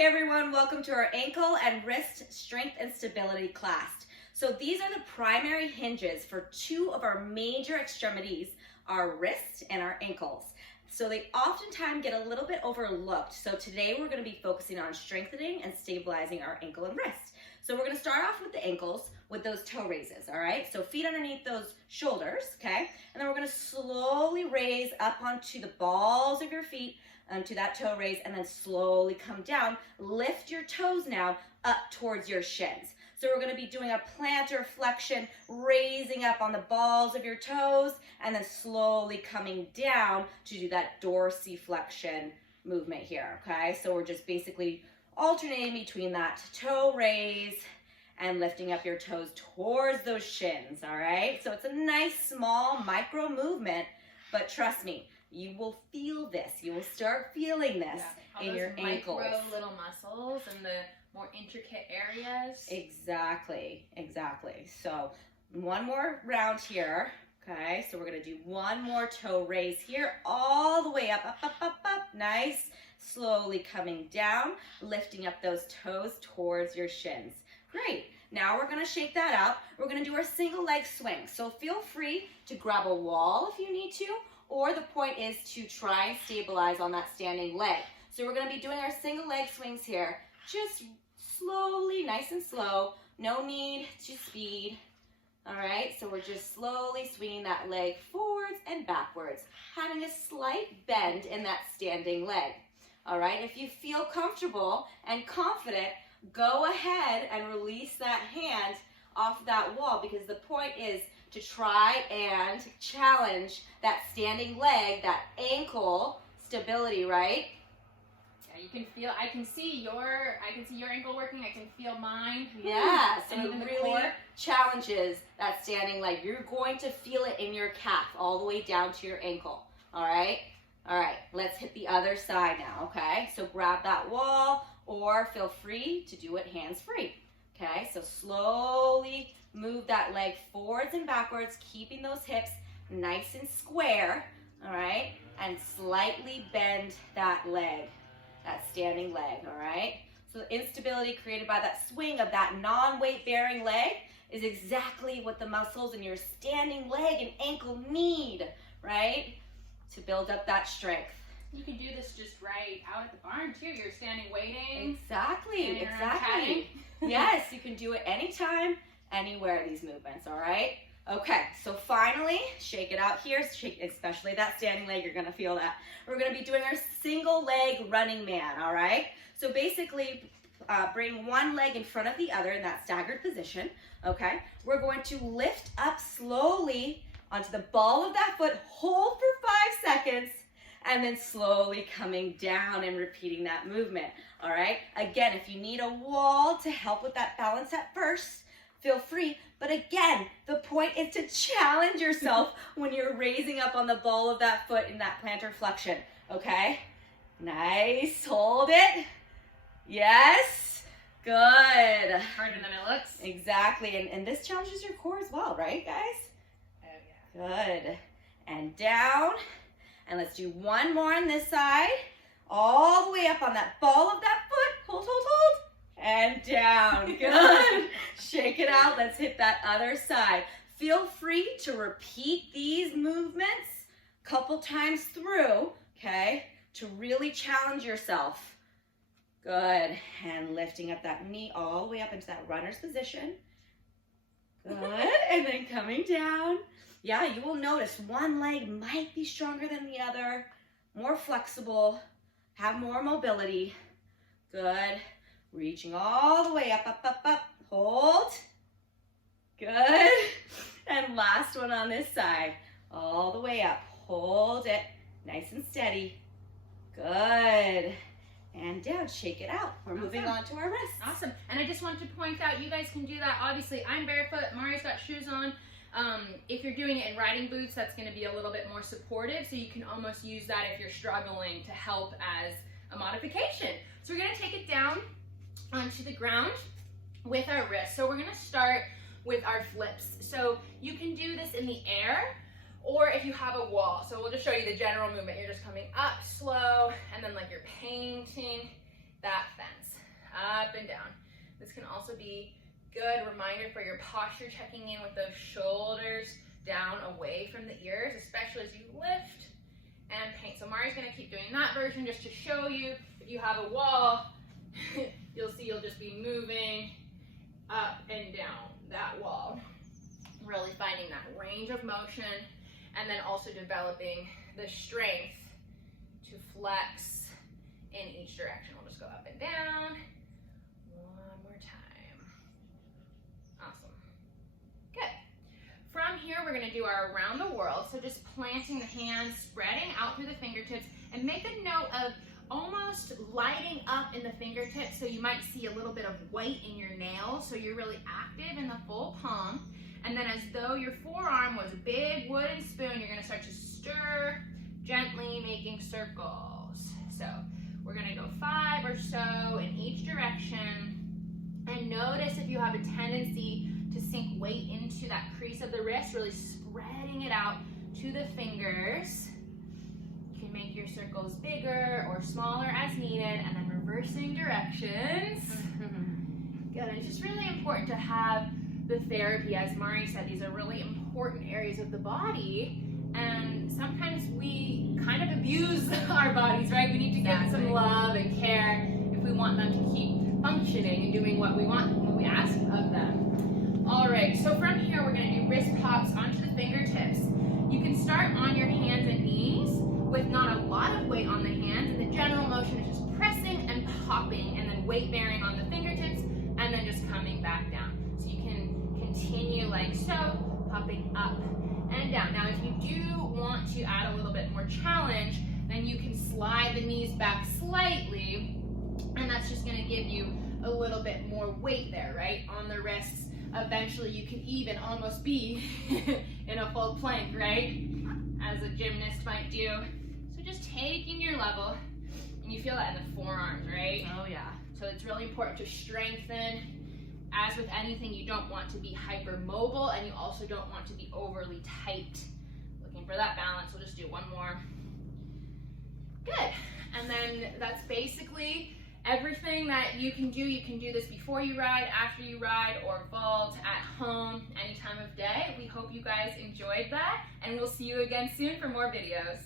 Hey everyone, welcome to our ankle and wrist strength and stability class. So these are the primary hinges for two of our major extremities, our wrists and our ankles. So they oftentimes get a little bit overlooked. So today we're going to be focusing on strengthening and stabilizing our ankle and wrist. So we're going to start off with the ankles with those toe raises, all right? So feet underneath those shoulders, okay? And then we're going to slowly raise up onto the balls of your feet, to that toe raise, and then slowly come down. Lift your toes now up towards your shins. So we're going to be doing a plantar flexion, raising up on the balls of your toes, and then slowly coming down to do that dorsiflexion movement here, okay? So we're just basically alternating between that toe raise and lifting up your toes towards those shins, all right? So it's a nice, small, micro movement, but trust me, you will feel this. You will start feeling this in your ankles. Micro little muscles and the more intricate areas. Exactly. So one more round here. Okay, so we're gonna do one more toe raise here, all the way up. Nice. Slowly coming down, lifting up those toes towards your shins. Great. Now we're gonna shake that out. We're gonna do our single leg swing. So feel free to grab a wall if you need to, or the point is to try and stabilize on that standing leg. So we're gonna be doing our single leg swings here, just slowly, nice and slow, no need to speed. All right, so we're just slowly swinging that leg forwards and backwards, having a slight bend in that standing leg. All right, if you feel comfortable and confident, go ahead and release that hand off that wall, because the point is to try and challenge that standing leg, that ankle stability, right? Yeah, you can feel, I can see your ankle working, I can feel mine. Yeah, so and it even the really core. challenges that standing leg. You're going to feel it in your calf all the way down to your ankle, all right? All right, let's hit the other side now, okay? So grab that wall, or feel free to do it hands-free, okay? So slowly move that leg forwards and backwards, keeping those hips nice and square, all right? And slightly bend that leg, that standing leg, all right? So the instability created by that swing of that non-weight bearing leg is exactly what the muscles in your standing leg and ankle need, right? To build up that strength. You can do this just right out at the barn too. You're standing waiting. Exactly. Yes, you can do it anytime, anywhere, these movements, all right? Okay, so finally, shake it out here, shake, especially that standing leg, you're gonna feel that. We're gonna be doing our single leg running man, all right? So basically, bring one leg in front of the other in that staggered position, okay? We're going to lift up slowly onto the ball of that foot, hold for 5 seconds, and then slowly coming down and repeating that movement, all right? Again, if you need a wall to help with that balance at first, feel free. But again, the point is to challenge yourself when you're raising up on the ball of that foot in that plantar flexion, okay? Nice, hold it. Yes, good. Harder than it looks. Exactly, and this challenges your core as well, right, guys? Oh yeah. Good. And down. And let's do one more on this side. All the way up on that ball of that foot. Hold. And down. Good. Shake it out. Let's hit that other side. Feel free to repeat these movements a couple times through, okay, to really challenge yourself. Good. And lifting up that knee all the way up into that runner's position. Good. And then coming down. Yeah, you will notice one leg might be stronger than the other, more flexible, have more mobility. Good. Reaching all the way up. Hold. Good. And last one on this side. All the way up. Hold it. Nice and steady. Good. And down. Shake it out. We're moving on to our wrists. Awesome. And I just wanted to point out, you guys can do that. Obviously, I'm barefoot. Mario's got shoes on. If you're doing it in riding boots, that's going to be a little bit more supportive. So you can almost use that if you're struggling to help as a modification. So we're going to take it down onto the ground with our wrists. So we're going to start with our flips. So you can do this in the air, or if you have a wall. So we'll just show you the general movement. You're just coming up slow, and then like you're painting that fence. and down. This can also be good reminder for your posture, checking in with those shoulders down away from the ears, especially as you lift and paint. So Mari's gonna keep doing that version just to show you. If you have a wall, you'll see you'll just be moving up and down that wall. Really finding that range of motion, and then also developing the strength to flex in each direction. We'll just go up and down. One more time. Awesome. Good. From here, we're going to do our around the world. So just planting the hands, spreading out through the fingertips, and make a note of almost lighting up in the fingertips. So you might see a little bit of white in your nails. So you're really active in the full palm. And then as though your forearm was a big wooden spoon, you're going to start to stir gently, making circles. So we're going to go 5 or so in each direction. And notice if you have a tendency to sink weight into that crease of the wrist, really spreading it out to the fingers. You can make your circles bigger or smaller as needed, and then reversing directions. Good. It's just really important to have the therapy. As Mari said, these are really important areas of the body, and sometimes we kind of abuse our bodies, right? We need to give some love and care if we want them to keep functioning and doing what we want, what we ask of them. All right, so from here we're going to do wrist pops onto the fingertips. You can start on your hands and knees with not a lot of weight on the hands, and the general motion is just pressing and popping, and then weight bearing on the fingertips, and then just coming back down. So you can continue like so, popping up and down. Now, if you do want to add a little bit more challenge, then you can slide the knees back slightly, and that's just going to give you a little bit more weight there, right, on the wrists. Eventually, you can even almost be in a full plank, right, as a gymnast might do. So just taking your level, and you feel that in the forearms, right? Oh, yeah. So it's really important to strengthen. As with anything, you don't want to be hypermobile, and you also don't want to be overly tight. Looking for that balance. We'll just do one more. Good. And then that's basically everything that you can do. You can do this before you ride, after you ride, or vault, at home, any time of day. We hope you guys enjoyed that, and we'll see you again soon for more videos.